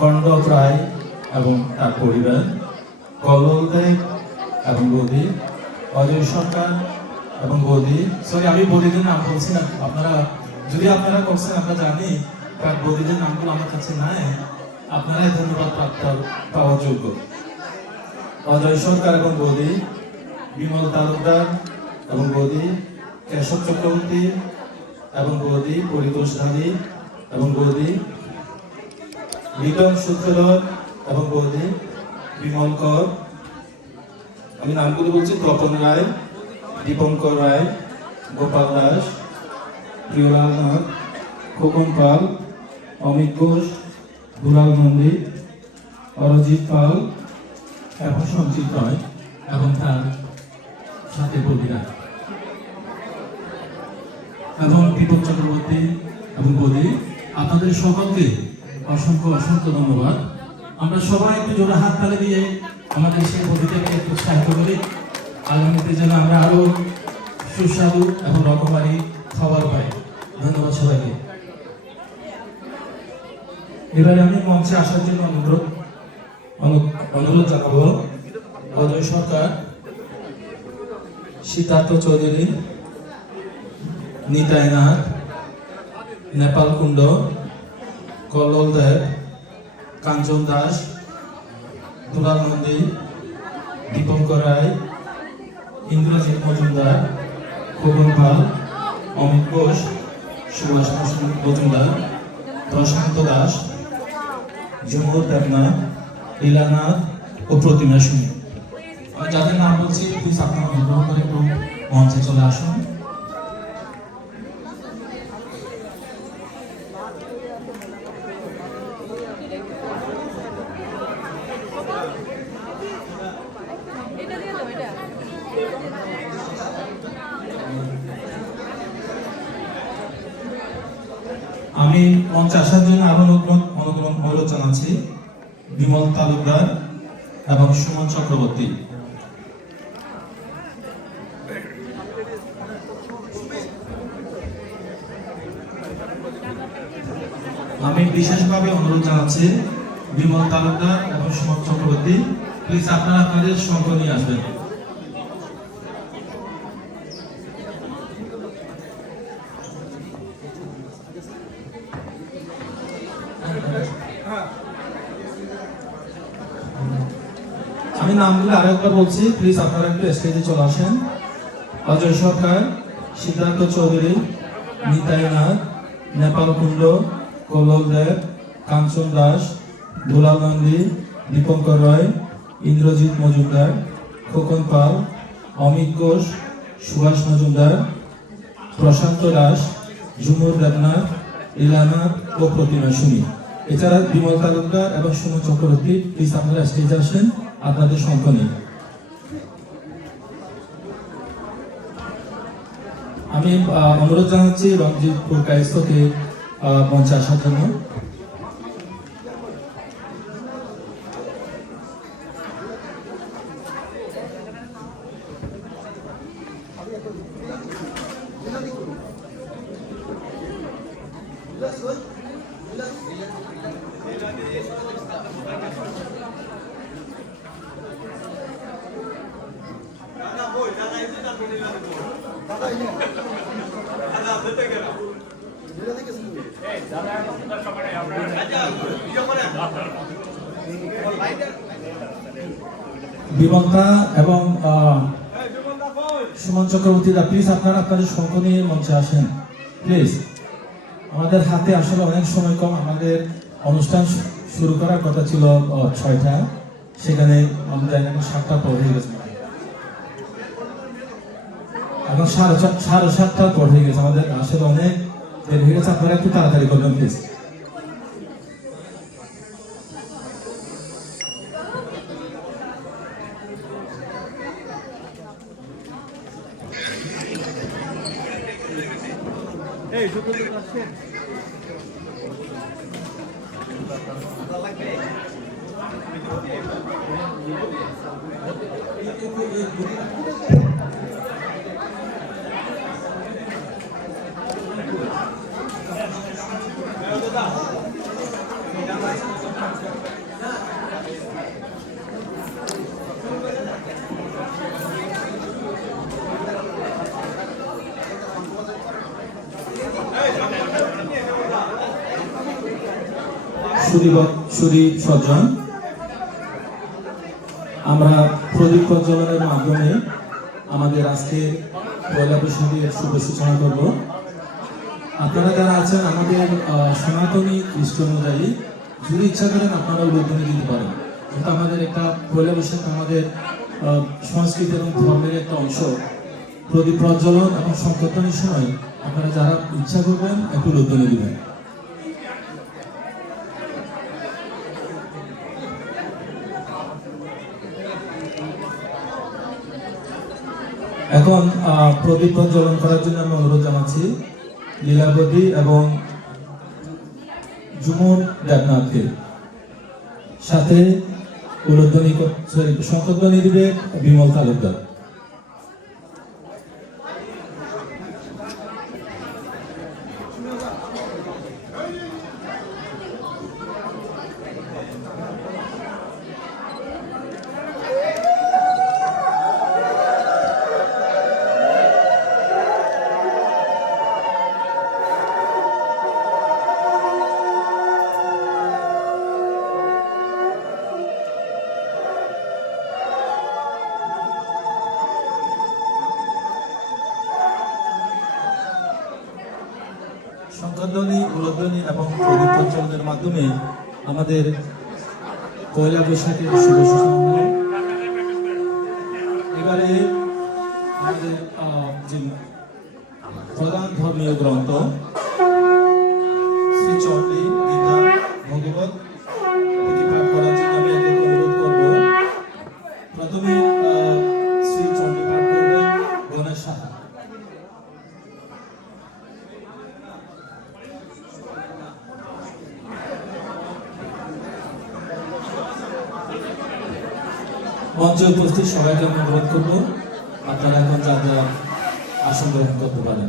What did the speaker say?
কর্ণব রায় এবং তার পরিবার, কল্লোল দেব এবং বৌদি, অজয় সরকার এবং বৌদি। সরি, আমি বৌদিদের নাম বলছি না, আপনারা যদি আপনারা করছেন আমরা জানি, কারণ বৌদিদের নামগুলো আমার কাছে নাই, আপনারাই ধন্যবাদ পাওয়ার যোগ্য। অজয় সরকার এবং বৌদি, বিমল তালুকদার এবং বৌদি, কেশব চক্রবর্তী এবং বৌদি, পরিতোষ ধারী এবং বৌদি, লিটন সূত্রধর এবং বৌদি, বিমল কর, আমি নামগুলো বলছি, তপন রায়, দীপঙ্কর রায়, গোপাল দাস, প্রিয়লাল নাথ, খোকন পাল, অমিত ঘোষ, দুলাল নন্দী, অরজিৎ পাল এবং সঞ্চিত রয় এবং তার সাথে বৌদিরা এবং দীপক চক্রবর্তী এবং বৌদি, আপনাদের সকলকে অসংখ্য অসংখ্য ধন্যবাদ। আমরা সবাই একটু জোড়া হাত তালে দিয়ে আমাদের সেই বৌদিটাকে একটু উৎসাহিত করি, আগামীতে যেন আমরা আরো সুস্বাদু এবং রকমারি খাবার পাই। ধন্যবাদ সবাইকে। এবারে আমি মঞ্চে আসার জন্য অনুরোধ জানাবো অজয় সরকার, সিদ্ধার্থ চৌধুরী, নিতাই নাথ, নেপাল কুণ্ড, কল্লোল দেব, কাঞ্চন দাস, দুলাল নন্দী, দীপঙ্কর রায়, ইন্দ্রজিৎ মজুমদার, খোকন পাল, অমিত ঘোষ, সুভাষ মজুমদার, প্রশান্ত দাস, ঝুমুর দেবনাথ, লীলানাথ ও প্রতিমা সুমি। আমি যাদের নাম বলছি প্লিজ আপনারা অনুগ্রহ করে একটু মঞ্চে চলে আসুন। আমি মঞ্চে আসার জন্য আরো অনুরোধ জানাচ্ছি বিমল তালুকদার এবং সুমন চক্রবর্তী। আমি বিশেষভাবে অনুরোধ জানাচ্ছি বিমল তালুকদার এবং সুমন চক্রবর্তী, প্লিজ আপনারা আপনাদের সঙ্গ নিয়ে আসবেন। আমি নামগুলো আরেকবার বলছি, প্লিজ আপনারা একটু স্টেজে চলে আসেন। অজয় সরকার, সিদ্ধার্থ চৌধুরী, নিতাই নাথ, নেপাল কুণ্ড, কল্লোল দেব, কাঞ্চন দাস, দুলাল নন্দী, দীপঙ্কর রয়, ইন্দ্রজিৎ মজুমদার, খোকন পাল, অমিত ঘোষ, সুভাষ মজুমদার, প্রশান্ত দাস, ঝুমুর দেবনাথ, লীলানাথ ও প্রতিমা সুমি। এছাড়া বিমল তালুকদার এবং সুমন চক্রবর্তী, প্লিজ আপনারা স্টেজে আসেন, আপনাদের সংখ্য নেই। আমি অনুরোধ জানাচ্ছি রঞ্জিতপুর কায়স্থকে মঞ্চে আসার জন্য। বিমলতা এবং সুমন চক্রবর্তীরা, প্লিজ আপনারা আপনাদের সংখ্য নিয়ে মঞ্চে আসেন প্লিজ। আমাদের হাতে আসলে অনেক সময় কম, আমাদের অনুষ্ঠান শুরু করার কথা ছিল 6টা, সেখানে আমরা এখন 7টা পর হয়ে গেছে, এখন 7:30 পর হয়ে গেছে, আমাদের আসলে অনেক দেরি হয়ে গেছে, আপনারা একটু তাড়াতাড়ি করবেন প্লিজ। সুদী সজ্জন। আমরা প্রদীপ প্রজ্বলনের মাধ্যমে আমাদের আজকে পয়লা বৈশাখের শুভ সূচনা করব। আপনারা যারা আছেন আমাদের সনাতনী খ্রিস্ট অনুযায়ী যদি ইচ্ছা করেন আপনারা উদ্বোধনী দিতে পারেন, যেহেতু আমাদের একটা পয়লা বৈশাখ আমাদের সংস্কৃতি এবং ধর্মের একটা অংশ। প্রদীপ প্রজ্বলন এবং সংকীর্তনের সময় আপনারা যারা ইচ্ছা করবেন একটু উদ্বোধনী দিবেন। এখন প্রদীপ প্রজ্বলন করার জন্য আমি অনুরোধ জানাচ্ছি লীলাবতী এবং ঝুমুর দেবনাথকে, সাথে শঙ্করধ্বনি দিবে বিমল তালুকদার। শঙ্করধ্বনি, উলধ্বনি এবং প্রদীপ প্রজ্বলনের মাধ্যমে আমাদের পয়লা বৈশাখের শুভ সূচনা হলো। এবারে আমাদের যে প্রধান ধর্মীয় গ্রন্থ শ্রী চণ্ডী গীতা ভগবত এটি পাঠ করার জন্য আমি একে অনুরোধ করব। প্রথমে শ্রী চণ্ডী পাঠ করবেন গণেশ সাহা। মঞ্চে উপস্থিত সবাইকে আমি অনুরোধ করবো আপনারা এখন যা যা আসন গ্রহণ করতে পারেন।